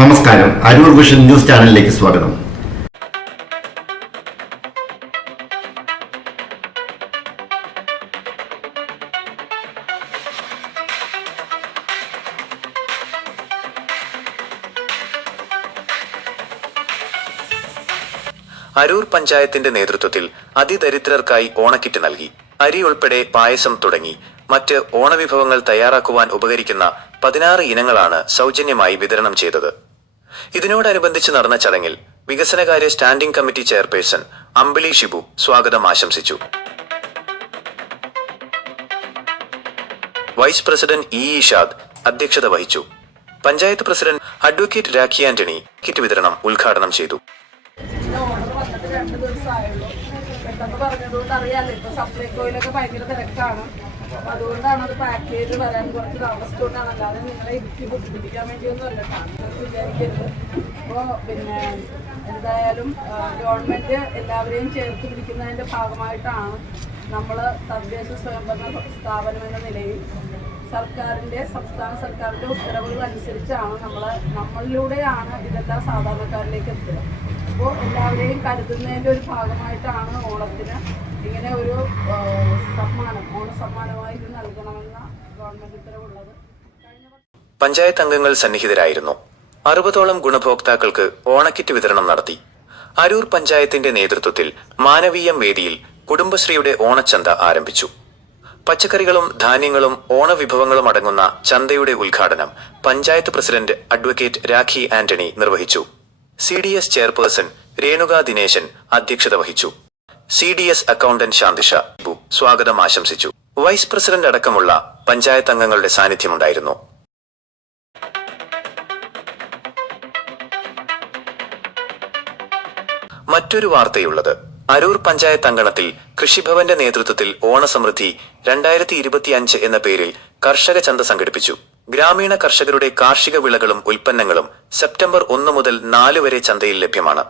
നമസ്കാരം, Aroor vision news ചാനലിലേക്ക് സ്വാഗതം. അരൂർ പഞ്ചായത്തിന്റെ നേതൃത്വത്തിൽ അതിദരിദ്രർക്കായി ഓണക്കിറ്റ് നൽകി. അരി ഉൾപ്പെടെ പായസം തുടങ്ങി മറ്റ് ഓണവിഭവങ്ങൾ തയ്യാറാക്കുവാൻ ഉപകരിക്കുന്ന 16 ഇനങ്ങളാണ് സൗജന്യമായി വിതരണം ചെയ്തത്. ഇതിനോടനുബന്ധിച്ച് നടന്ന ചടങ്ങിൽ വികസനകാര്യ സ്റ്റാൻഡിംഗ് കമ്മിറ്റി ചെയർപേഴ്സൺ അമ്പിളി ഷിബു സ്വാഗതം ആശംസിച്ചു. വൈസ് പ്രസിഡന്റ് ഇ ഇഷാദ് അധ്യക്ഷത വഹിച്ചു. Panchayat president advocate Rakhi Antony kit വിതരണം ഉദ്ഘാടനം ചെയ്തു. പെട്ടെന്ന് പറഞ്ഞതുകൊണ്ട് അറിയാലോ, ഇപ്പൊ സപ്ലൈകോയിലൊക്കെ ഭയങ്കര തിരക്കാണ്. അതുകൊണ്ടാണ് അത് പാക്ക് ചെയ്ത് വരാൻ കുറച്ച് താമസിച്ചുകൊണ്ടാണ്. അല്ലാതെ നിങ്ങളെ ഇരുത്തി ബുദ്ധിമുട്ടിക്കാൻ വേണ്ടിയൊന്നും അല്ല വിചാരിക്കരുത്. അപ്പോൾ എന്തായാലും ഗവൺമെന്റ് എല്ലാവരെയും ചേർത്ത് പിടിക്കുന്നതിന്റെ ഭാഗമായിട്ടാണ് നമ്മൾ തദ്ദേശ സ്വയംഭരണ സ്ഥാപനം എന്ന നിലയിൽ സംസ്ഥാന സർക്കാരിന്റെ ഉത്തരവുകൾ അനുസരിച്ചാണ് നമ്മളിലൂടെയാണ് ഇതെല്ലാം സാധാരണക്കാരിലേക്ക് എത്തുക. അപ്പോൾ എല്ലാവരെയും കരുതുന്നതിൻ്റെ ഒരു ഭാഗമായിട്ടാണ് ഓണത്തിന് ഇങ്ങനെ ഒരു ഓണസമ്മാനമായി ഇത് നൽകണമെന്ന ഗവൺമെന്റ് ഉത്തരവുള്ളത്. പഞ്ചായത്ത് അംഗങ്ങൾ സന്നിഹിതരായിരുന്നു. 60ഓളം ഗുണഭോക്താക്കൾക്ക് ഓണക്കിറ്റ് വിതരണം നടത്തി. അരൂർ പഞ്ചായത്തിന്റെ നേതൃത്വത്തിൽ മാനവീയം വേദിയിൽ കുടുംബശ്രീയുടെ ഓണച്ചന്ത ആരംഭിച്ചു. പച്ചക്കറികളും ധാന്യങ്ങളും ഓണവിഭവങ്ങളും അടങ്ങുന്ന ചന്തയുടെ ഉദ്ഘാടനം പഞ്ചായത്ത് പ്രസിഡന്റ് അഡ്വക്കേറ്റ് രാഖി ആന്റണി നിർവഹിച്ചു. CDS ചെയർപേഴ്സൺ രേണുക ദിനേശൻ അധ്യക്ഷത വഹിച്ചു. CDS അക്കൗണ്ടന്റ് ശാന്തിഷ സ്വാഗതം ആശംസിച്ചു. വൈസ് പ്രസിഡന്റ് അടക്കമുള്ള പഞ്ചായത്ത് അംഗങ്ങളുടെ സാന്നിധ്യമുണ്ടായിരുന്നു. മറ്റൊരു വാർത്തയുള്ളത്, അരൂർ പഞ്ചായത്ത് അങ്കണത്തിൽ കൃഷിഭവന്റെ നേതൃത്വത്തിൽ ഓണസമൃദ്ധി 2025 എന്ന പേരിൽ കർഷക ചന്ത സംഘടിപ്പിച്ചു. ഗ്രാമീണ കർഷകരുടെ കാർഷിക വിളകളും ഉൽപ്പന്നങ്ങളും സെപ്റ്റംബർ 1 മുതൽ 4 വരെ ചന്തയിൽ ലഭ്യമാണ്.